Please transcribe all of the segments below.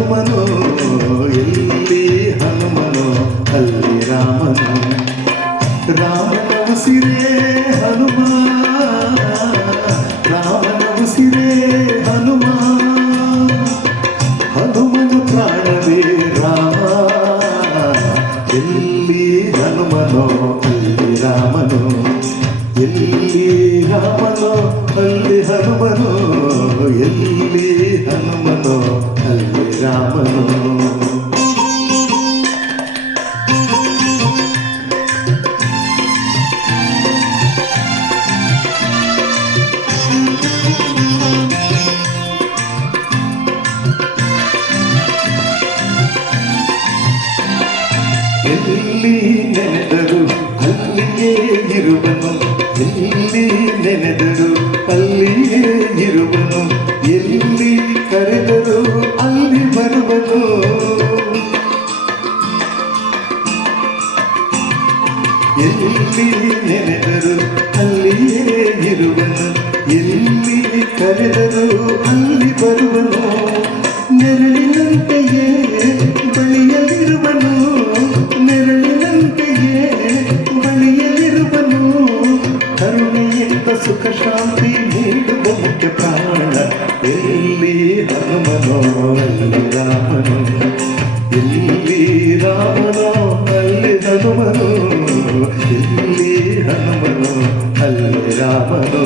ಹನುಮನು ಎಲ್ಲಿ ಹನುಮನು ಅಲ್ಲಿ ರಾಮನು ರಾಮನ ಉಸಿರೇ ಹನುಮ ರಾಮನ ಉಸಿರೇ ಹನುಮ ಹನುಮನು ಪ್ರಾಣವೇ ರಾಮ ಎಲ್ಲಿ ಹನುಮನೋ ಅಲ್ಲಿ ರಾಮನು ಎಲ್ಲಿ ರಾಮನೋ ಅಲ್ಲಿ ಹನುಮನು ಎಲ್ಲಿ ಹನುಮನೋ ಅಲ್ಲಿ ರಾಮನು ಎಲ್ಲಿ ನೆನೆದರು ಅಲ್ಲಿಯೇ ಇರುವನು ಎಲ್ಲಿ ನೆನೆದರು ಅಲ್ಲಿಯೇ ಇರುವನು ಎಲ್ಲಿ ಕರೆದರು ಅಲ್ಲಿ ಬರುವನು ಎಲ್ಲಿ ನೆನೆದರು ಅಲ್ಲಿಯೇ ಇರುವನು ಎಲ್ಲಿ ಕರೆದರು ಅಲ್ಲಿ ಬರುವನು ನೆರಳಿನಂತೆಯೇ ಬಳಿಯಲಿರುವನು ನೆರಳಿನಂತೆಯೇ ಬಳಿಯಲಿರುವನು ಕರುಣೆಯಿಂದ ಸುಖ ಶಾಂತಿ ನೀಡುವ ಮುಖ್ಯ ಪ್ರಾಣ ಎಲ್ಲಿ ಹನುಮನೋ ಅಲ್ಲಿ ರಾಮನು ಎಲ್ಲಿ ರಾಮನೋ ಅಲ್ಲಿ ಹನುಮನು ಎಲ್ಲಿ ಹನುಮನು ಅಲ್ಲಿ ರಾಮನು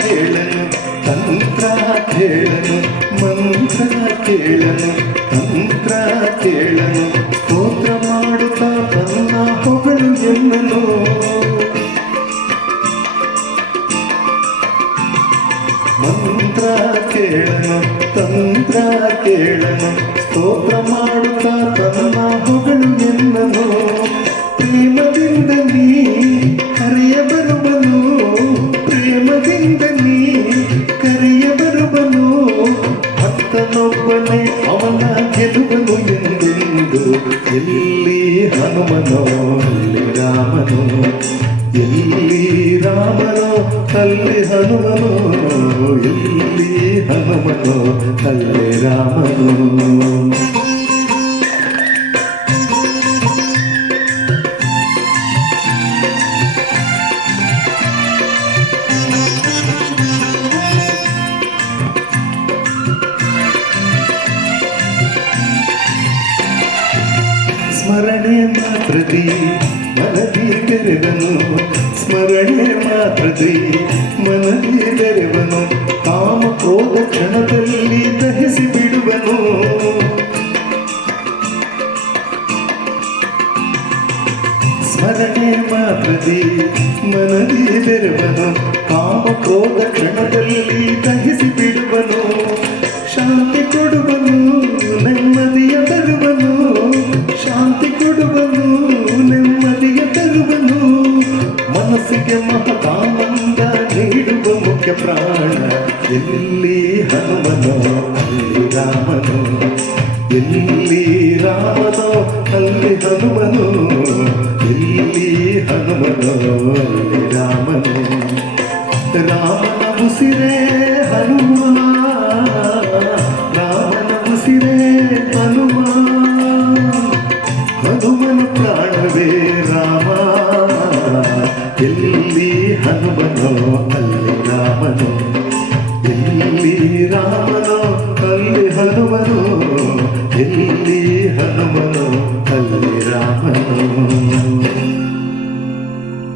ಕೇಳನು ತಂತ್ರ ಕೇಳನು ಮಂತ್ರ ಕೇಳನು ತಂತ್ರ ಕೇಳನು ಸ್ತೋತ್ರ ಮಾಡುತ್ತಾ ತನ್ನ ಹೊಗಳು ಎನ್ನನು ಮಂತ್ರ ಕೇಳನು ತಂತ್ರ ಕೇಳನು ಸ್ತೋತ್ರ ಮಾಡುತ್ತಾ ತನ್ನ ಹೊಗಳು ಎನ್ನನು ಪ್ರೇಮದಿಂದ ನೀ ಕರೆಯ ಬರುವನು ಪ್ರೇಮದಿಂದ ನೀ ಕರೆಯ ಬರುವನು ಭಕ್ತನೊಬ್ಬನೇ ಅವನ ಗೆಲುವನು ಎಂದೆಂದು ಎಲ್ಲಿ ಹನುಮನೋ ಅಲ್ಲಿ ರಾಮನು ಎಲ್ಲಿ ರಾಮನೋ ಅಲ್ಲಿ ಹನುಮನು ಎಲ್ಲಿ ಹನುಮನೋ ಅಲ್ಲಿ ರಾಮನು ಸ್ಮರಣೆ ಮಾತ್ರದಿ ಮನದಿ ಬೆರೆವನು ಸ್ಮರಣೆ ಮಾತ್ರದಿ ಮನದಿ ಬೆರೆವನು ಕಾಮ ಕ್ರೋಧ ಕ್ಷಣದಲ್ಲಿ ದಹಿಸಿ ಬಿಡುವನು ಸ್ಮರಣೆ ಮಾತ್ರದಿ ಮನದಿ ಬೆರೆವನು ಕಾಮ ಕ್ರೋಧ ಕ್ಷಣದಲ್ಲಿ ದಹಿಸಿ ಬಿಡುವನು ಶಾಂತಿ ಕೊಡುವನು ನೆಮ್ಮದಿಯ ತರುವನು ಶಾಂತಿ ಕೊಡುವನು ನೆಮ್ಮದಿಯ ತರುವನು ಮನಸ್ಸಿಗೆ ಮಹದಾನಂದ ನೀಡುವ ಮುಖ್ಯ ಪ್ರಾಣ ಎಲ್ಲಿ ಹನುಮನೋ ಅಲ್ಲಿ ರಾಮನು ಎಲ್ಲಿ ರಾಮನೋ ಅಲ್ಲಿ ಹನುಮನು ಎಲ್ಲಿ ಹನುಮನೋ ಅಲ್ಲಿ ರಾಮನು ರಾಮನ ಉಸಿರೇ ಹನುಮ ರಾಮನ ಉಸಿರೇ ಹನುಮ ಹನುಮನ ಪ್ರಾಣವೇ ರಾಮ ಎಲ್ಲಿ ಹನುಮನೋ ಅಲ್ಲಿ ರಾಮನು ಎಲ್ಲಿ ರಾಮನೋ ಅಲ್ಲಿ ಹನುಮನು ಎಲ್ಲಿ ಹನುಮ